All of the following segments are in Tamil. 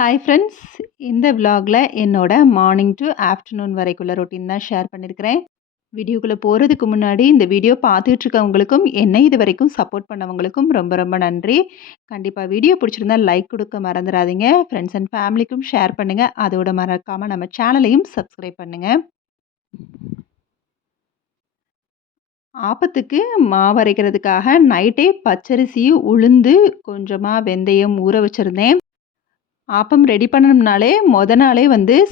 Hi friends. இந்த விலாகில் என்னோட மார்னிங் டு ஆஃப்டர்நூன் வரைக்குள்ள ரொட்டீன் தான் ஷேர் பண்ணியிருக்கிறேன். வீடியோக்குள்ளே போகிறதுக்கு முன்னாடி இந்த வீடியோ பார்த்துட்டு இருக்கவங்களுக்கும் என்னை இது வரைக்கும் சப்போர்ட் பண்ணவங்களுக்கும் ரொம்ப ரொம்ப நன்றி. கண்டிப்பாக வீடியோ பிடிச்சிருந்தா லைக் கொடுக்க மறந்துடாதீங்க. ஃப்ரெண்ட்ஸ் அண்ட் ஃபேமிலிக்கும் ஷேர் பண்ணுங்கள். அதோட மறக்காமல் நம்ம சேனலையும் சப்ஸ்கிரைப் பண்ணுங்கள். ஆப்பத்துக்கு மாவு அரைக்கிறதுக்காக நைட்டே பச்சரிசி, உளுந்து, கொஞ்சமாக வெந்தயம் ஊற வச்சுருந்தேன். ஆப்பம் ரெடி பண்ணணும்னாலே நாளே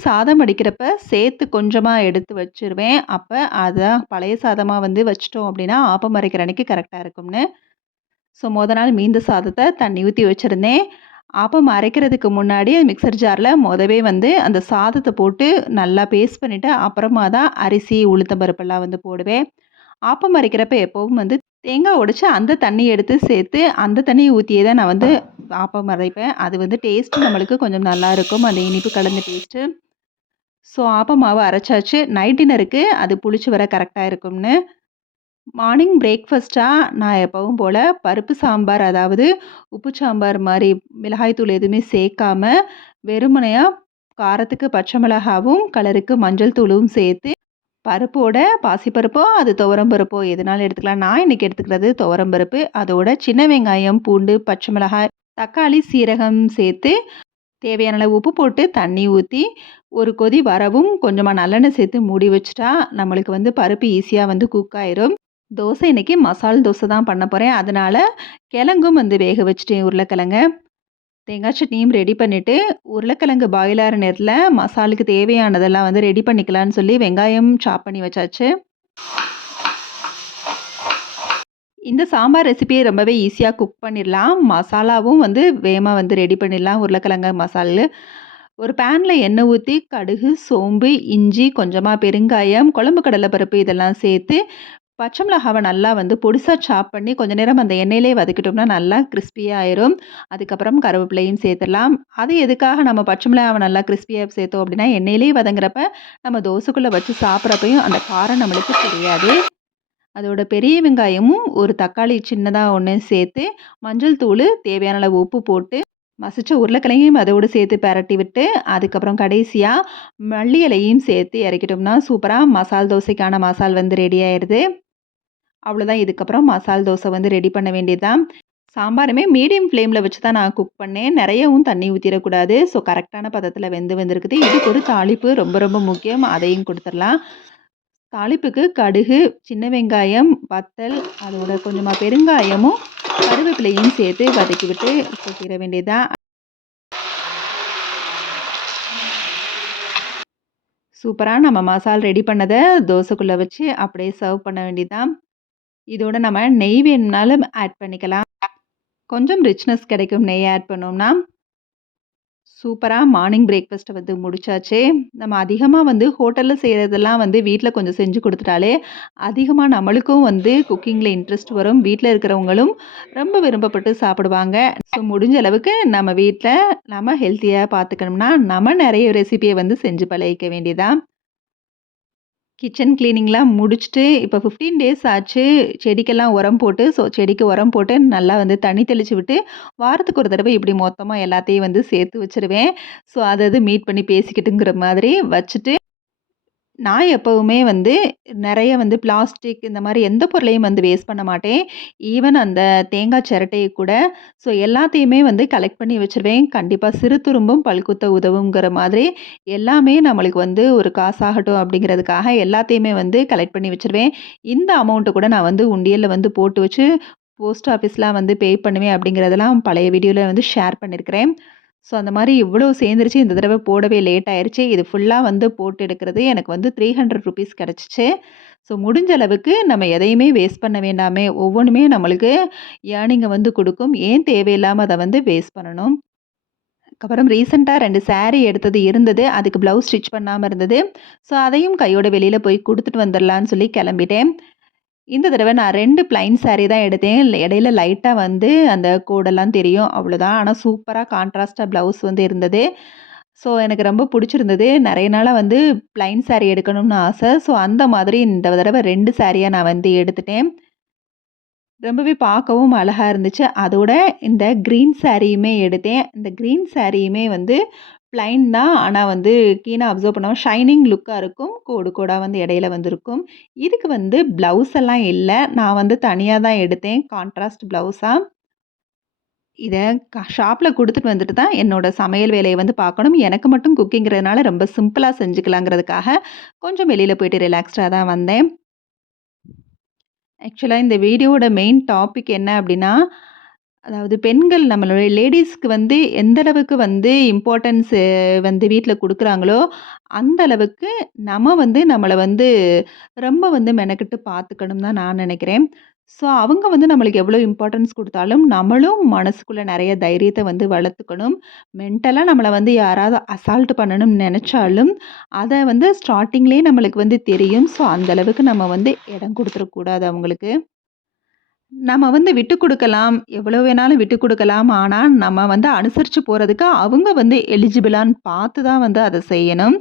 சாதம் வடிக்கிறப்ப சேர்த்து கொஞ்சமாக எடுத்து வச்சுருவேன். அப்போ அதான் பழைய சாதமாக வச்சுட்டோம் அப்படின்னா ஆப்பம் அரைக்கிற அன்னைக்கு கரெக்டாக இருக்கும்னு. ஸோ நாள் மீந்த சாதத்தை தண்ணி ஊற்றி வச்சுருந்தேன். ஆப்பம் அரைக்கிறதுக்கு முன்னாடி மிக்சர் ஜாரில் அந்த சாதத்தை போட்டு நல்லா பேஸ்ட் பண்ணிவிட்டு அப்புறமா தான் அரிசி, உளுத்தம் பருப்பெல்லாம் போடுவேன். ஆப்பம் அரைக்கிறப்ப எப்பவும் தேங்காய் உடைச்சு அந்த தண்ணி எடுத்து சேர்த்து அந்த தண்ணியை ஊற்றியே தான் நான் ஆப்பம் அரைப்பேன். அது டேஸ்ட்டு நம்மளுக்கு கொஞ்சம் நல்லாயிருக்கும். அந்த இனிப்பு கலந்த டேஸ்ட்டு. ஸோ ஆப்பம் மாவு அரைச்சாச்சு. நைட் டின்னருக்கு அது புளிச்சு வர கரெக்டாக இருக்கும்னு. மார்னிங் பிரேக்ஃபாஸ்ட்டாக நான் எப்பவும் போல் பருப்பு சாம்பார், அதாவது உப்பு சாம்பார் மாதிரி மிளகாய்த்தூள் எதுவுமே சேர்க்காம வெறுமனையாக காரத்துக்கு பச்சை மிளகாவும் கலருக்கு மஞ்சள் தூளும் சேர்த்து பருப்போட பாசிப்பருப்போ அது துவரம்பருப்போ எதுனாலும் எடுத்துக்கலாம். நான் இன்றைக்கி எடுத்துக்கிறது துவரம்பருப்பு. அதோட சின்ன வெங்காயம், பூண்டு, பச்சை மிளகாய், தக்காளி, சீரகம் சேர்த்து தேவையான அளவு உப்பு போட்டு தண்ணி ஊற்றி ஒரு கொதி வரவும் கொஞ்சமாக நல்லெண்ணெய் சேர்த்து மூடி வச்சுட்டா நம்மளுக்கு பருப்பு ஈஸியாக குக் ஆயிரும். தோசை இன்றைக்கி மசால் தோசை தான் பண்ண போகிறேன். அதனால் கிழங்கும் வேக வச்சுட்டேன். உருளைக்கிழங்க தேங்காய் சட்னியும் ரெடி பண்ணிவிட்டு உருளைக்கிழங்கு பாயில் ஆகிற நேரத்தில் மசாலுக்கு தேவையானதெல்லாம் ரெடி பண்ணிக்கலான்னு சொல்லி வெங்காயம் சாப் பண்ணி வச்சாச்சு. இந்த சாம்பார் ரெசிபியை ரொம்பவே ஈஸியாக குக் பண்ணிடலாம். மசாலாவும் வேகமாக ரெடி பண்ணிடலாம். உருளைக்கிழங்கு மசாலு ஒரு பேனில் எண்ணெய் ஊற்றி கடுகு, சோம்பு, இஞ்சி, கொஞ்சமாக பெருங்காயம், குழம்பு கடலைப்பருப்பு இதெல்லாம் சேர்த்து பச்சை மிளகாவை நல்லா பொடிசாக சாப் பண்ணி கொஞ்ச நேரம் அந்த எண்ணெயிலே வதக்கிட்டோம்னா நல்லா கிறிஸ்பியாக ஆயிரும். அதுக்கப்புறம் கருவேப்பிலையும் சேர்த்துடலாம். அது எதுக்காக நம்ம பச்சை மிளகாவை நல்லா கிறிஸ்பியாக சேர்த்தோம் அப்படின்னா எண்ணெயிலே வதங்குறப்ப நம்ம தோசைக்குள்ளே வச்சு சாப்பிட்றப்பையும் அந்த காரம் நம்மளுக்கு தெரியாது. அதோட பெரிய வெங்காயமும் ஒரு தக்காளி சின்னதாக ஒன்று சேர்த்து மஞ்சள் தூள், தேவையான அளவு உப்பு போட்டு மசிச்ச உருளைக்கிழங்கையும் அதோடு சேர்த்து பரட்டி விட்டு அதுக்கப்புறம் கடைசியாக மல்லி இலையும் சேர்த்து இறக்கிட்டோம்னா சூப்பராக மசால் தோசைக்கான மசால் ரெடி ஆயிடுது. அவ்வளோதான். இதுக்கப்புறம் மசால் தோசை ரெடி பண்ண வேண்டியது தான். சாம்பாருமே மீடியம் ஃப்ளேமில் வச்சு தான் நான் குக் பண்ணேன். நிறையவும் தண்ணி ஊற்றிடக்கூடாது. ஸோ கரெக்டான பதத்தில் வந்திருக்குது. இதுக்கு ஒரு தாளிப்பு ரொம்ப ரொம்ப முக்கியம். அதையும் கொடுத்துடலாம். தாளிப்புக்கு கடுகு, சின்ன வெங்காயம், வத்தல், அதோட கொஞ்சமாக பெருங்காயமும் கருவேப்பிலையும் சேர்த்து வதக்கி விட்டு கொட்டிட வேண்டியதுதான். சூப்பராக நம்ம மசால் ரெடி பண்ணதை தோசைக்குள்ளே வச்சு அப்படியே சர்வ் பண்ண வேண்டியதுதான். இதோட நம்ம நெய் வேணும்னாலும் ஆட் பண்ணிக்கலாம். கொஞ்சம் ரிச்னஸ் கிடைக்கும் நெய் ஆட் பண்ணோம்னா. சூப்பராக மார்னிங் பிரேக்ஃபாஸ்ட்டை முடிச்சாச்சு. நம்ம அதிகமாக ஹோட்டலில் செய்கிறதெல்லாம் வீட்டில் கொஞ்சம் செஞ்சு கொடுத்துட்டாலே அதிகமாக நம்மளுக்கும் குக்கிங்கில் இன்ட்ரெஸ்ட் வரும். வீட்டில் இருக்கிறவங்களும் ரொம்ப விருப்பப்பட்டு சாப்பிடுவாங்க. ஸோ முடிஞ்ச அளவுக்கு நம்ம வீட்டில் நம்ம ஹெல்த்தியாக பார்த்துக்கணும்னா நம்ம நிறைய ரெசிபியை செஞ்சு பழகிக்க வேண்டியதான். கிச்சன் கிளீனிங்லாம் முடிச்சுட்டு இப்போ 15 டேஸ் ஆச்சு. செடிக்கெல்லாம் உரம் போட்டு, ஸோ செடிக்கு உரம் போட்டு நல்லா தண்ணி தெளித்து விட்டு வாரத்துக்கு ஒரு தடவை இப்படி மொத்தமாக எல்லாத்தையும் சேர்த்து வச்சுருவேன். ஸோ அது மீட் பண்ணி பேசிக்கிட்டுங்கிற மாதிரி வச்சுட்டு நான் எப்போவுமே நிறைய பிளாஸ்டிக் இந்த மாதிரி எந்த பொருளையும் வேஸ்ட் பண்ண மாட்டேன். ஈவன் அந்த தேங்காய் சிரட்டையை கூட ஸோ எல்லாத்தையுமே கலெக்ட் பண்ணி வச்சுருவேன். கண்டிப்பாக சிறு துரும்பும் பல்குத்த உதவுங்கிற மாதிரி எல்லாமே நம்மளுக்கு ஒரு காசாகட்டும் அப்படிங்கிறதுக்காக எல்லாத்தையுமே கலெக்ட் பண்ணி வச்சுருவேன். இந்த அமௌண்ட்டு கூட நான் உண்டியலில் போட்டு வச்சு போஸ்ட் ஆஃபீஸ்லாம் பே பண்ணுவேன் அப்படிங்கிறதெல்லாம் பழைய வீடியோவில் ஷேர் பண்ணியிருக்கிறேன். ஸோ அந்த மாதிரி இவ்வளோ சேர்ந்துருச்சு. இந்த தடவை போடவே லேட் ஆயிடுச்சு. இது ஃபுல்லாக போட்டு எடுக்கிறது எனக்கு ₹300 கிடச்சிச்சு. ஸோ முடிஞ்ச அளவுக்கு நம்ம எதையுமே வேஸ்ட் பண்ண வேண்டாமே. ஒவ்வொன்றுமே நம்மளுக்கு ஏர்னிங்கை கொடுக்கும். ஏன் தேவையில்லாமல் அதை வேஸ்ட் பண்ணணும். அதுக்கப்புறம் ரீசெண்டாக 2 சாரீ எடுத்தது இருந்தது. அதுக்கு ப்ளவுஸ் ஸ்டிச் பண்ணாமல் இருந்தது. ஸோ அதையும் கையோட வெளியில் போய் கொடுத்துட்டு வந்துடலான்னு சொல்லி கிளம்பிட்டேன். இந்த தடவை நான் 2 பிளைன் சாரீ தான் எடுத்தேன். இடையில லைட்டாக அந்த கோடெல்லாம் தெரியும் அவ்வளோதான். ஆனால் சூப்பராக கான்ட்ராஸ்ட்டாக ப்ளவுஸ் இருந்தது. ஸோ எனக்கு ரொம்ப பிடிச்சிருந்தது. நிறைய நாளாக பிளைன் சாரீ எடுக்கணும்னு ஆசை. ஸோ அந்த மாதிரி இந்த தடவை 2 சாரியாக நான் எடுத்துட்டேன். ரொம்பவே பார்க்கவும் அழகா இருந்துச்சு. அதோட இந்த கிரீன் சாரியுமே எடுத்தேன். இந்த கிரீன் சாரியுமே வந்து பிளைன் தான். ஆனா வந்து கீழ அப்சர்வ் பண்ணோம் ஷைனிங் லுக்கா இருக்கும். கோடு கோடா வந்து இடையில வந்திருக்கும். இதுக்கு வந்து ப்ளவுஸ் எல்லாம் இல்ல. நான் வந்து தனியா தான் எடுத்தேன். கான்ட்ராஸ்ட் ப்ளவுஸா. இத ஷாப்ல குடுத்துட்டு வந்துட்டு தான் என்னோட சமையல் வேலைய வந்து பார்க்கணும். எனக்கு மட்டும் குக்கிங்கிறதுனால ரொம்ப சிம்பிளா செஞ்சுக்கலாங்கிறதுக்காக, கொஞ்சம் வெளியில போயிட்டு ரிலாக்ஸ்டா தான் வந்தேன். ஆக்சுவலா இந்த வீடியோவோட மெயின் டாபிக் என்ன அப்டின்னா, அதாவது பெண்கள் நம்மளுடைய லேடீஸ்க்கு வந்து எந்த அளவுக்கு வந்து இம்பார்ட்டன்ஸ் வந்து வீட்ல குடுக்குறாங்களோ, அந்த அளவுக்கு நம்ம வந்து நம்மள வந்து ரொம்ப வந்து மெனக்கெட்டு பார்த்துக்கணும்னு தான் நான் நெனைக்கிறேன். ஸோ அவங்க வந்து நம்மளுக்கு எவ்வளோ இம்பார்ட்டன்ஸ் குடுத்தாலும், நம்மளும் மனசுக்குள்ள நெறைய தைரியத்த வந்து வளர்த்துக்கணும். மென்டலா நம்மள வந்து யாராவது அசால்ட் பண்ணணும்னு நெனச்சாலும், அத வந்து ஸ்டார்ட்டிங்லயே நம்மளுக்கு வந்து தெரியும். ஸோ அந்த அளவுக்கு நம்ம வந்து இடம் குடுத்துறக்கூடாது அவங்களுக்கு. நம்ம வந்து விட்டு குடுக்கலாம். எவ்வளோ வேணாலும் விட்டு குடுக்கலாம். ஆனா, நம்ம வந்து அனுசரிச்சு போறதுக்கு அவங்க வந்து எலிஜிபிளான்னு பார்த்து தான் வந்து அத செய்யணும்.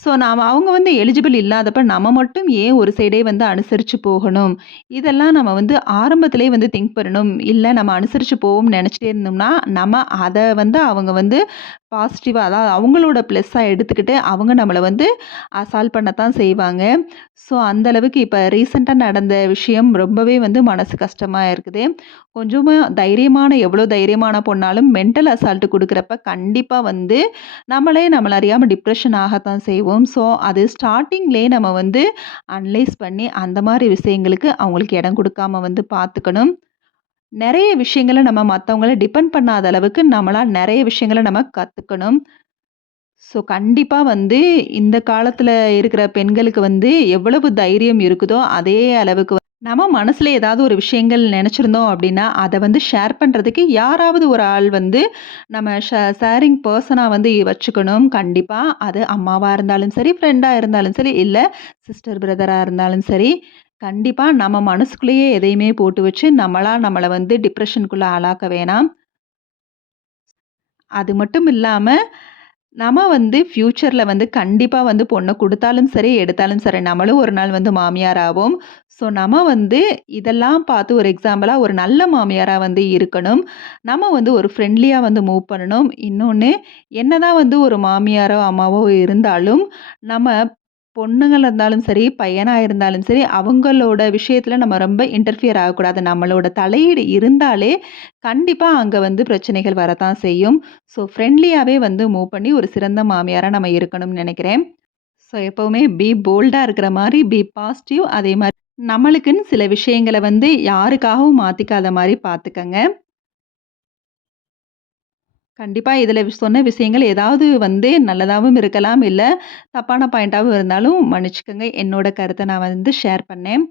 ஸோ, நாம அவங்க வந்து எலிஜிபிள் இல்லாதப்ப நம்ம மட்டும் ஏன் ஒரு சைடே வந்து அனுசரிச்சு போகணும்? இதெல்லாம் நம்ம வந்து ஆரம்பத்திலேயே வந்து திங்க் பண்ணணும். இல்ல நம்ம அனுசரிச்சு போவோம்னு நெனச்சுட்டே இருந்தோம்னா, நம்ம அத வந்து அவங்க வந்து பாசிட்டிவா அதாவது அவங்களோட ப்ளஸ்ஸா எடுத்துக்கிட்டு, அவங்க நம்மள வந்து அசால்ட் பண்ணத்தான் செய்வாங்க. ஸோ, அந்த அளவுக்கு இப்ப ரீசென்ட்டா நடந்த விஷயம் ரொம்பவே வந்து மனசு கஷ்டமா இருக்குது. கொஞ்சமா தைரியமான எவ்வளோ தைரியமான பொண்ணாலும் மென்டல் அசால்ட் குடுக்குறப்ப கண்டிப்பா வந்து நம்மளே நம்மள அறியாம டிப்ரஷன் ஆகத்தான் செய்வோம். ஸோ, அது ஸ்டார்ட்டிங்லயே நம்ம வந்து அனலைஸ் பண்ணி அந்த மாரி விஷயங்களுக்கு அவங்களுக்கு இடம் குடுக்காம வந்து பார்த்துக்கணும். நெறைய விஷயங்கள நம்ம மத்தவங்கள டிபெண்ட் பண்ணாத அளவுக்கு நம்மளா நெறைய விஷயங்கள நம்ம கத்துக்கணும். ஸோ, கண்டிப்பா வந்து இந்த காலத்துல இருக்கிற பெண்களுக்கு வந்து எவ்வளவு தைரியம் இருக்குதோ, அதே அளவுக்கு நம்ம மனசுல ஏதாவது ஒரு விஷயங்கள் நெனச்சிருந்தோம் அப்டின்னா, அத வந்து ஷேர் பண்றதுக்கு யாராவது ஒரு ஆள் வந்து நம்ம ஷேரிங் பெர்சனா வந்து வச்சுக்கணும். கண்டிப்பா. அது அம்மாவா இருந்தாலும் சரி, ஃப்ரெண்டா இருந்தாலும் சரி, இல்ல சிஸ்டர், பிரதரா இருந்தாலும் சரி. கண்டிப்பா நம்ம மனசுக்குள்ளேயே எதையுமே போட்டு வச்சு, நம்மளா நம்மள வந்து டிப்ரஷனுக்குள்ள ஆளாக்க வேணாம். அது மட்டும் இல்லாம நம்ம வந்து ஃப்யூச்சர்ல வந்து கண்டிப்பா வந்து பொண்ண குடுத்தாலும் சரி, எடுத்தாலும் சரி, நம்மளும் ஒரு நாள் வந்து மாமியார் ஆவோம். ஸோ, நம்ம வந்து இதெல்லாம் பார்த்து ஒரு எக்ஸாம்பிளா ஒரு நல்ல மாமியாரா வந்து இருக்கணும். நம்ம வந்து ஒரு ஃப்ரெண்ட்லியா வந்து மூவ் பண்ணணும். இன்னொன்னு என்னதான் வந்து ஒரு மாமியாரோ, அம்மாவோ இருந்தாலும், நம்ம பொண்ணுங்களா இருந்தாலும் சரி, பையனா இருந்தாலும் சரி, அவங்களோட விஷயத்துல நம்ம ரொம்ப இன்டர்ஃபியர் ஆகக்கூடாது. நம்மளோட தலையீடு இருந்தாலே, கண்டிப்பா அங்க வந்து பிரச்சனைகள் வரத்தான் செய்யும். ஸோ ஃப்ரெண்ட்லியாவே வந்து மூவ் பண்ணி ஒரு சிறந்த மாமியாரா நம்ம இருக்கணும்னு நெனைக்கிறேன். ஸோ எப்பவுமே பி போல்டா இருக்கிற மாரி, பி பாசிட்டிவ் அதே மாரி நம்மளுக்குன்னு சில விஷயங்கள வந்து யாருக்காகவும் மாத்திக்காத மாரி பார்த்துக்கங்க. கண்டிப்பா இதுல சொன்ன விஷயங்கள் ஏதாவது வந்து நல்லதாவும் இருக்கலாம், இல்ல தப்பான பாயிண்ட்டாவும் இருந்தாலும் மன்னிச்சுக்கங்க. என்னோட கருத்த நான் வந்து ஷேர் பண்ணேன்.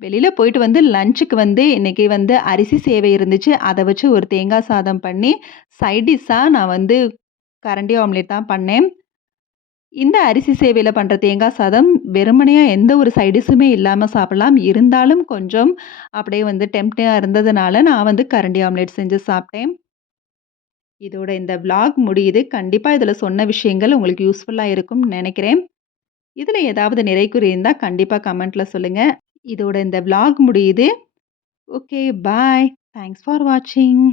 வெளியில போயிட்டு வந்து லஞ்சுக்கு வந்து இன்னைக்கு வந்து அரிசி சேவை இருந்துச்சு. அத வச்சு ஒரு தேங்காய் சாதம் பண்ணி, சைட் டிஷ்ஷா நான் வந்து கரண்டி ஆம்லெட் தான் பண்ணேன். இந்த அரிசி சேவையில பண்ற தேங்காய் சாதம் வெறுமனையா எந்த ஒரு சைட் டிஷ்ஷுமே இல்லாம சாப்பிடலாம். இருந்தாலும் கொஞ்சம் அப்படியே வந்து டெம்ப்டிங்கா இருந்ததுனால, நான் வந்து கரண்டி ஆம்லெட் செஞ்சு சாப்பிட்டேன். இதோட இந்த விளாக் முடியுது. கண்டிப்பா இதுல சொன்ன விஷயங்கள் உங்களுக்கு யூஸ்ஃபுல்லா இருக்கும்னு நெனைக்கிறேன். இதுல ஏதாவது நிறை குறை இருந்தா கண்டிப்பா கமெண்ட்ல சொல்லுங்க. இதோட இந்த விளாக் முடியுது. Okay, bye. தேங்க்ஸ் ஃபார் வாட்சிங்.